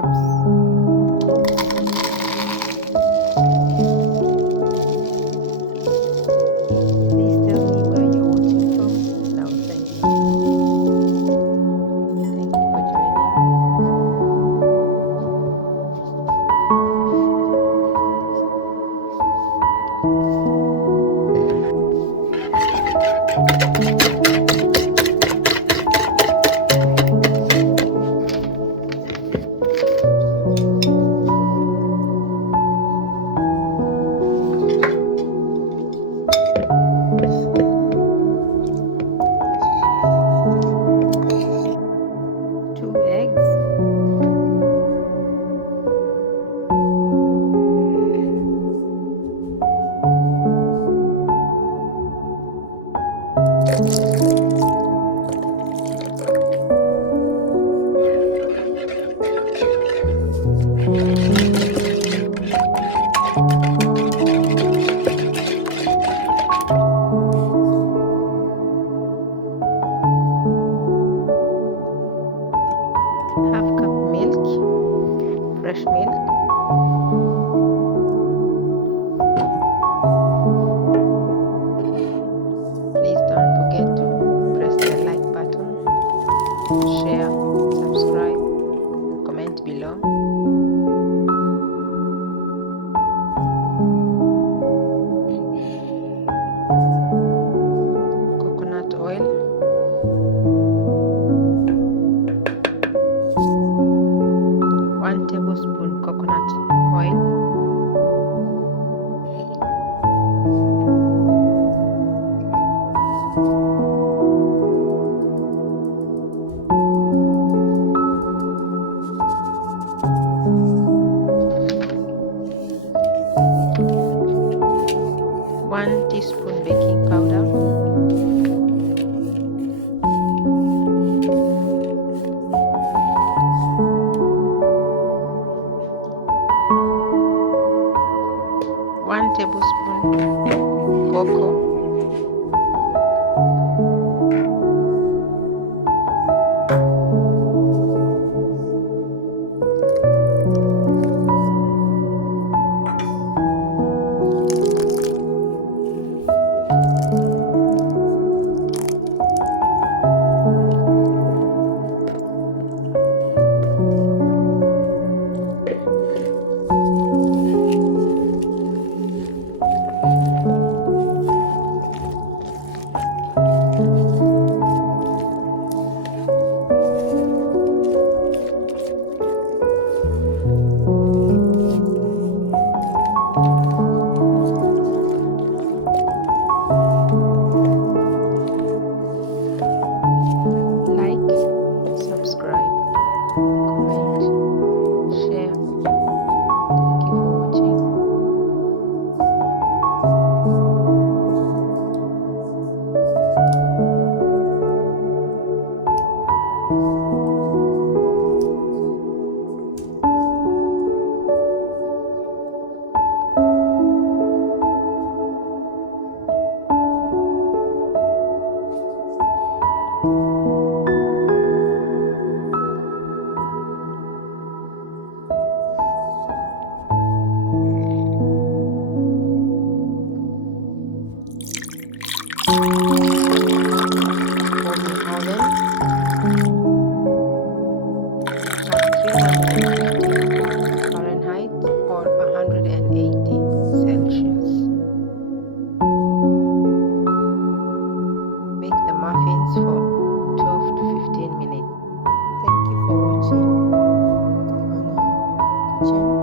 grabs. Please tell me where you're watching from and I'll send you the link. Thank you for joining. Half cup milk, fresh milk. Please don't forget to press the like button, share, subscribe, and comment below. Coconut oil. 1 tablespoon coconut oil. One teaspoon baking powder. 1 tablespoon cocoa. 350 Fahrenheit or 180 Celsius. Bake the muffins for 12 to 15 minutes. Thank you for watching Elevana Kitchen.